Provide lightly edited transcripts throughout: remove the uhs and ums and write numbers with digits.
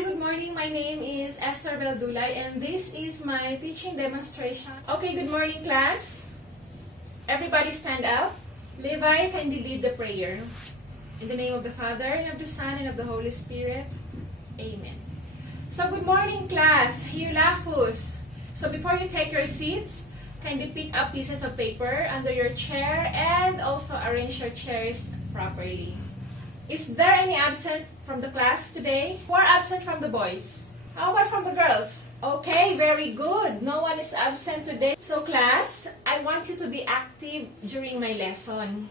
Hi, good morning. My name is Esther Beldulay and this is my teaching demonstration. Okay, good morning class. Everybody stand up. Levi, kindly lead the prayer. In the name of the Father, and of the Son, and of the Holy Spirit. Amen. So good morning class. Hiulafus. So before you take your seats, kindly pick up pieces of paper under your chair and also arrange your chairs properly. Is there any absent from the class today? Who are absent from the boys? How about from the girls? Okay, very good. No one is absent today. So class, I want you to be active during my lesson.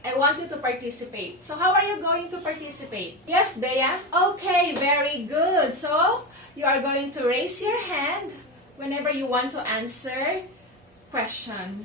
I want you to participate. So how are you going to participate? Yes, Bea? Okay, very good. So you are going to raise your hand whenever you want to answer question.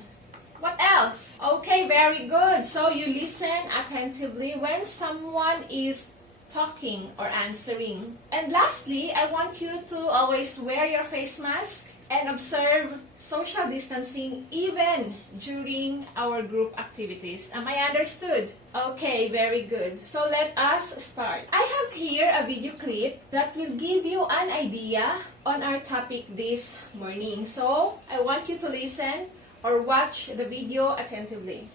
What else? Okay, very good. So you listen attentively when someone is talking or answering. And lastly, I want you to always wear your face mask and observe social distancing even during our group activities. Am I understood? Okay, very good. So let us start. I have here a video clip that will give you an idea on our topic this morning. So I want you to listen or watch the video attentively.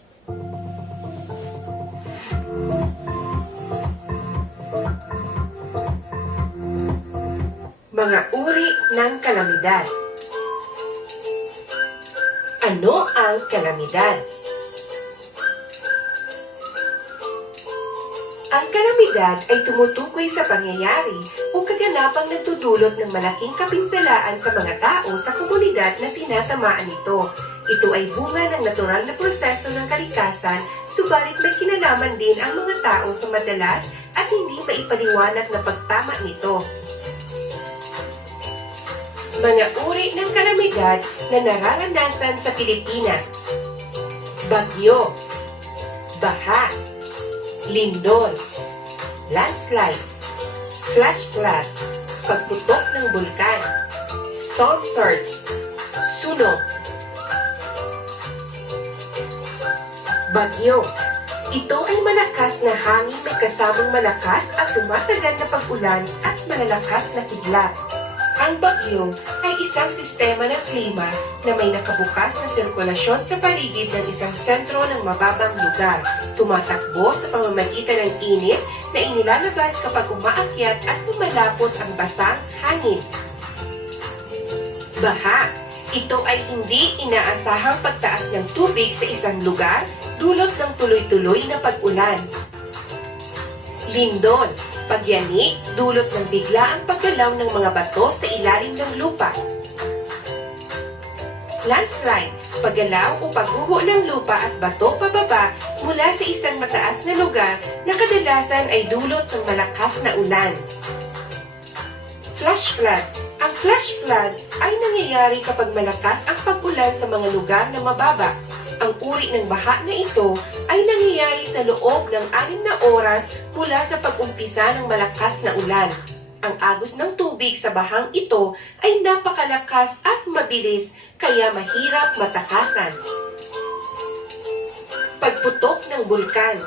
Mga uri ng kalamidad. Ano ang kalamidad? Ang kalamidad ay tumutukoy sa pangyayari o kaganapang nagdudulot ng malaking kapinsalaan sa mga tao sa komunidad na tinatamaan nito. Ito ay bunga ng natural na proseso ng kalikasan, subalit may kinalaman din ang mga tao sa madalas at hindi maipaliwanag na pagtama nito. Mga uri ng kalamidad na nararanasan sa Pilipinas: bagyo, baha, lindol, landslide, flash flood, pagputok ng bulkan, storm surge, sunog. Bagyo. Ito ay malakas na hangin may kasamang malakas at tumatagal na pag-ulan at malalakas na kidlat. Ang bagyo ay isang sistema ng klima na may nakabukas na sirkulasyon sa paligid ng isang sentro ng mababang lugar. Tumatakbo sa pamamagitan ng init na inilalabas kapag umaakyat at lumalapot ang basang hangin. Baha. Ito ay hindi inaasahang pagtaas ng tubig sa isang lugar dulot ng tuloy-tuloy na pag-ulan. Lindol. Pagyanig dulot ng biglaang paggalaw ng mga bato sa ilalim ng lupa. Landslide. Paggalaw o pagguho ng lupa at bato pababa mula sa isang mataas na lugar na kadalasan ay dulot ng malakas na ulan. Flash flood. Ang flash flood ay nangyayari kapag malakas ang pag-ulan sa mga lugar na mababa. Ang uri ng baha na ito ay nangyayari sa loob ng 6 na oras mula sa pag-umpisa ng malakas na ulan. Ang agos ng tubig sa bahang ito ay napakalakas at mabilis, kaya mahirap matakasan. Pagputok ng bulkan.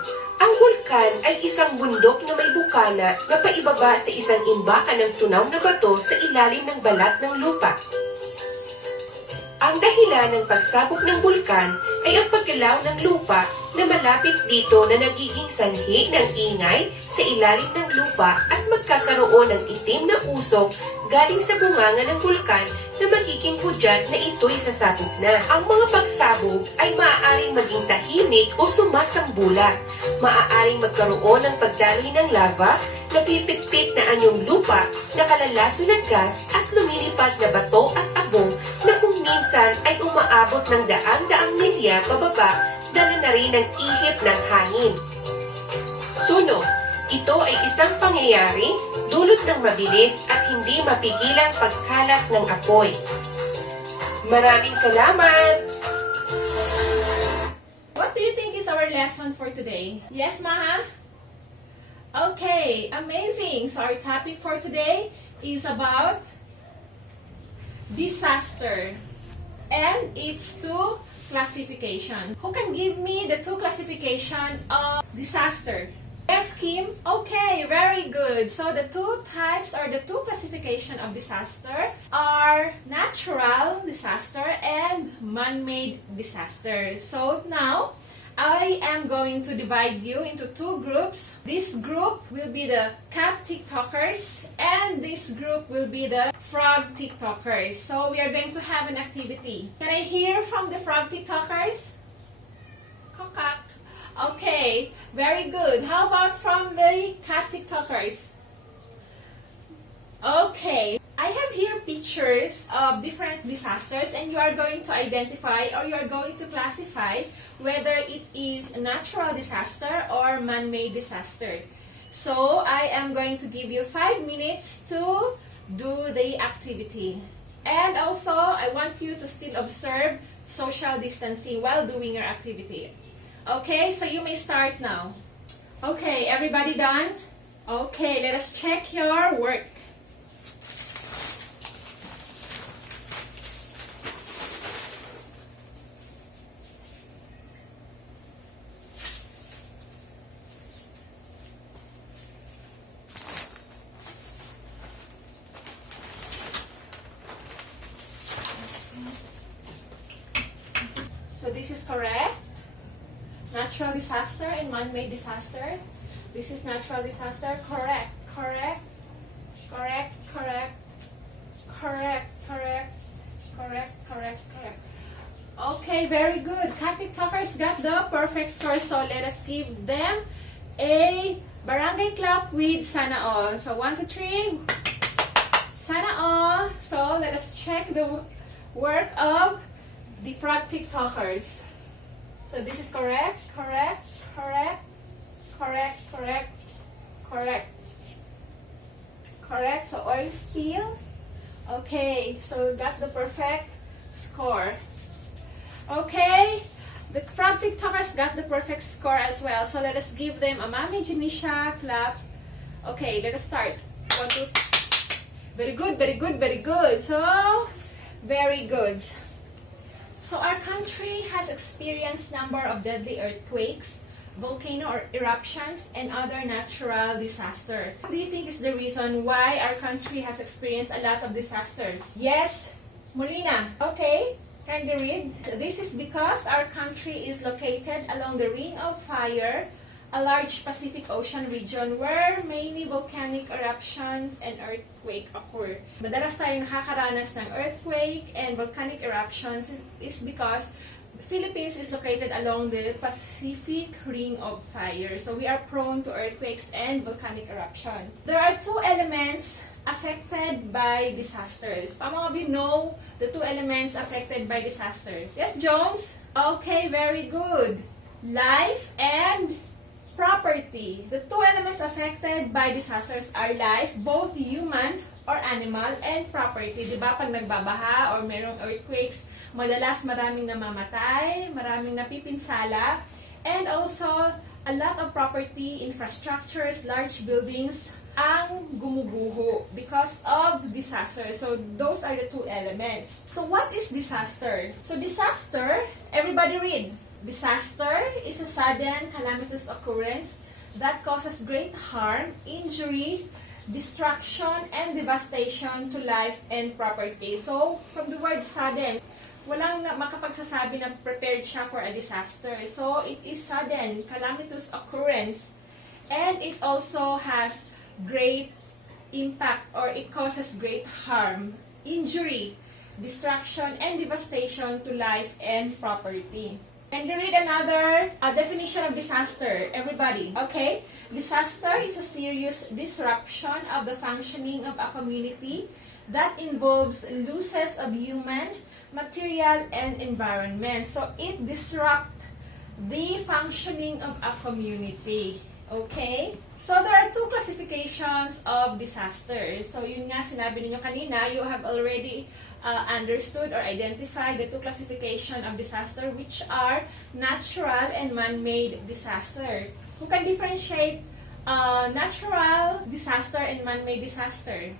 Ang bulkan ay isang bundok na may bukana na paibaba sa isang imbakan ng tunaw na bato sa ilalim ng balat ng lupa. Ang dahilan ng pagsabog ng bulkan ay ang paggalaw ng lupa na malapit dito na nagiging sanhi ng ingay sa ilalim ng lupa at magkakaroon ng itim na usok galing sa bunganga ng bulkan na magiging hudyat na ito'y sasabog na. Ang mga pagsabog ay maaaring maging tahimik o sumasambulat. Maaaring magkaroon ng pagdaloy ng lava, napipitpit na anyong lupa, nakalalaso ng gas at lumilipad na bato at abong na kung minsan ay umaabot ng daang-daang milya pababa, dala na rin ang ihip ng hangin. Sunog. Ito ay isang pangyayari dulot ng mabilis at hindi mapigilang pagkalat ng apoy. Maraming salamat! What do you think is our lesson for today? Yes, Maha? Okay, amazing. So our topic for today is about disaster and its 2 classifications. Who can give me the 2 classifications of disaster? Yes, Kim? Okay, very good. So the two types or the two classification of disaster are natural disaster and man-made disaster. So now, I am going to divide you into two groups. This group will be the cat TikTokers and this group will be the frog TikTokers. So we are going to have an activity. Can I hear from the frog TikTokers? Kokak. Okay, very good. How about from the cat TikTokers? Okay, I have here pictures of different disasters and you are going to identify or you are going to classify whether it is a natural disaster or man-made disaster. So I am going to give you 5 minutes to do the activity. And also, I want you to still observe social distancing while doing your activity. Okay, so you may start now. Okay, everybody done? Okay, let us check your work. So this is correct. Natural disaster and man-made disaster. This is natural disaster. Correct. Correct. Correct. Correct. Correct. Correct. Correct. Correct. Correct. Okay, very good. Cat TikTokers got the perfect score. So let us give them a barangay clap with Sana All. So 1, 2, 3. Sana All. So let us check the work of the frog TikTokers. So this is correct, correct, correct, correct, correct, correct, correct. So oil spill. Okay, so got the perfect score. Okay, the frog TikTokers got the perfect score as well. So let us give them a Mami Janisha clap. Okay, let us start. 1, 2. Very good, very good, very good. So, very good. So our country has experienced number of deadly earthquakes, volcano or eruptions, and other natural disaster. What do you think is the reason why our country has experienced a lot of disasters? Yes, Molina. Okay, kindly read. This is because our country is located along the Ring of Fire, a large Pacific Ocean region where mainly volcanic eruptions and earthquake occur. Madalas tayo nakakaranas ng earthquake and volcanic eruptions is because the Philippines is located along the Pacific Ring of Fire. So we are prone to earthquakes and volcanic eruption. There are two elements affected by disasters. How many of you know the two elements affected by disaster? Yes, Jones? Okay, very good. Life and property. The two elements affected by disasters are life, both human or animal, and property. Diba pag nagbabaha or mayroong earthquakes, madalas maraming namamatay, maraming napipinsala, and also a lot of property, infrastructures, large buildings ang gumuguho because of disaster. So those are the two elements. So what is disaster? So disaster, everybody read. Disaster is a sudden calamitous occurrence that causes great harm, injury, destruction, and devastation to life and property. So, from the word sudden, walang makapagsasabi na prepared siya for a disaster. So, it is sudden, calamitous occurrence, and it also has great impact or it causes great harm, injury, destruction, and devastation to life and property. And you read another definition of disaster, everybody. Okay? Disaster is a serious disruption of the functioning of a community that involves losses of human, material, and environment. So, it disrupts the functioning of a community. Okay? So, there are two classifications of disaster. So, yun nga, sinabi ninyo kanina, you have already understood or identified the two classification of disaster, which are natural and man-made disaster. Who can differentiate natural disaster and man-made disaster?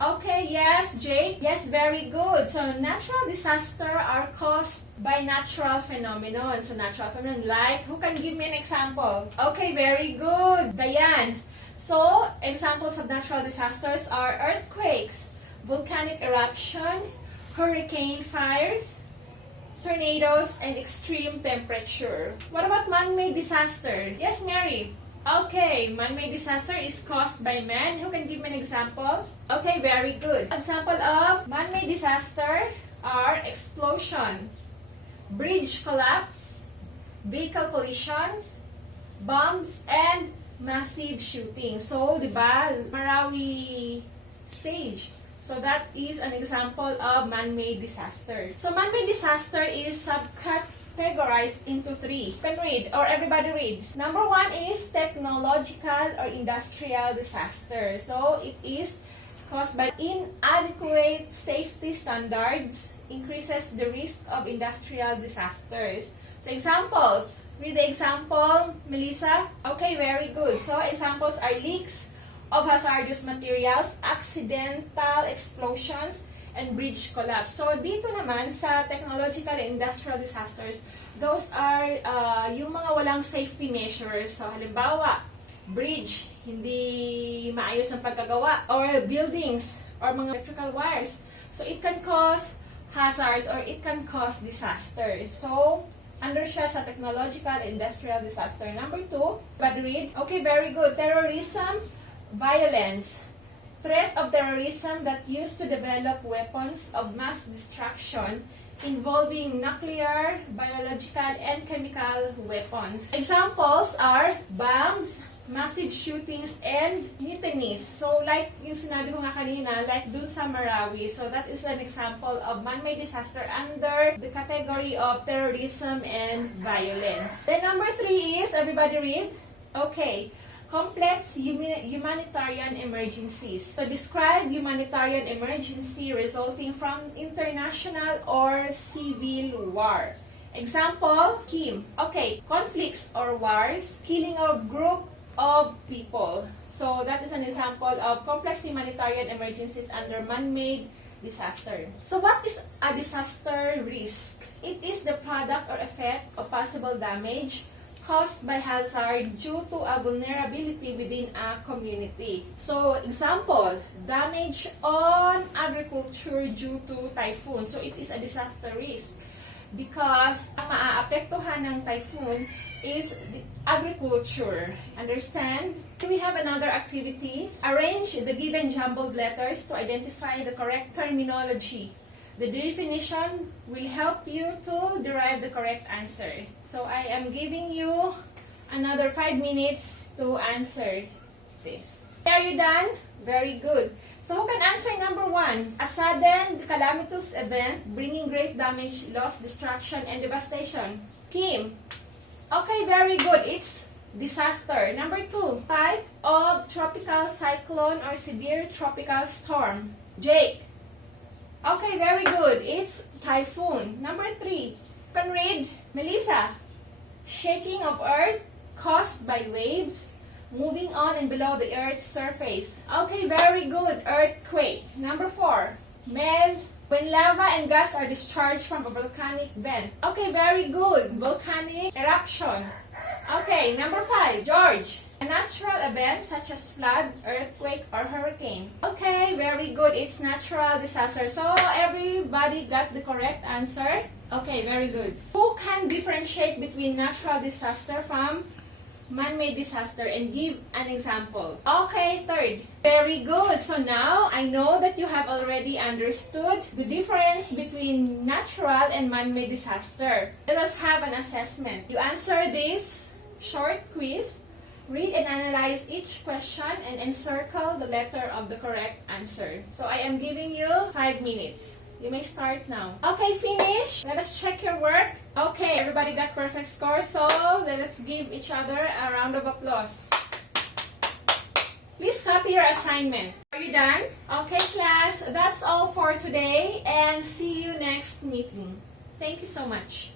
Okay, yes, Jake. Yes, very good. So, natural disaster are caused by natural phenomenon. So, natural phenomenon like, who can give me an example? Okay, very good. Diane. So, examples of natural disasters are earthquakes, volcanic eruption, hurricane fires, tornadoes, and extreme temperature. What about man-made disaster? Yes, Mary. Okay, man-made disaster is caused by man. Who can give me an example? Okay, very good. Example of man-made disaster are explosion, bridge collapse, vehicle collisions, bombs, and massive shooting. So, di ba, Marawi Sage. So, that is an example of man-made disaster. So, man-made disaster is categorized into three. You can read, or everybody read. Number one is technological or industrial disaster. So, it is caused by inadequate safety standards, increases the risk of industrial disasters. So, examples. Read the example, Melissa. Okay, very good. So, examples are leaks of hazardous materials, accidental explosions, and bridge collapse. So, dito naman sa technological and industrial disasters, those are yung mga walang safety measures. So, halimbawa, bridge, hindi maayos ang pagkagawa, or buildings, or mga electrical wires. So, it can cause hazards or it can cause disaster. So, under siya sa technological and industrial disaster. Number two, but read. Okay, very good. Terrorism, violence. Threat of terrorism that used to develop weapons of mass destruction involving nuclear, biological, and chemical weapons. Examples are bombs, massive shootings, and mutinies. So, like yung sinabi ko nga kanina, like dun sa Marawi. So, that is an example of man-made disaster under the category of terrorism and violence. Then, number three is, everybody read? Okay. Complex humanitarian emergencies. So, describe humanitarian emergency resulting from international or civil war. Example, Kim. Okay, conflicts or wars, killing of group of people. So, that is an example of complex humanitarian emergencies under man-made disaster. So, what is a disaster risk? It is the product or effect of possible damage caused by hazard due to a vulnerability within a community. So, example, damage on agriculture due to typhoon. So, it is a disaster risk because ang maaapektuhan ng typhoon is the agriculture. Understand? We have another activity. Arrange the given jumbled letters to identify the correct terminology. The definition will help you to derive the correct answer. So, I am giving you another 5 minutes to answer this. Are you done? Very good. So, who can answer number 1? A sudden, calamitous event bringing great damage, loss, destruction, and devastation. Kim. Okay, very good. It's disaster. Number 2, type of tropical cyclone or severe tropical storm. Jake. Okay, very good. It's typhoon. Number 3, you can read. Melissa. Shaking of earth caused by waves moving on and below the earth's surface. Okay, very good. Earthquake. Number 4, Mel. When lava and gas are discharged from a volcanic vent. Okay, very good. Volcanic eruption. Okay, number 5, George. A natural event such as flood, earthquake, or hurricane. Okay, very good. It's natural disaster. So, everybody got the correct answer? Okay, very good. Who can differentiate between natural disaster from man-made disaster and give an example? Okay, third. Very good. So now, I know that you have already understood the difference between natural and man-made disaster. Let us have an assessment. You answer this short quiz. Read and analyze each question and encircle the letter of the correct answer. So I am giving you 5 minutes. You may start now. Okay, finish. Let us check your work. Okay, everybody got perfect score. So let us give each other a round of applause. Please copy your assignment. Are you done? Okay, class. That's all for today and see you next meeting. Thank you so much.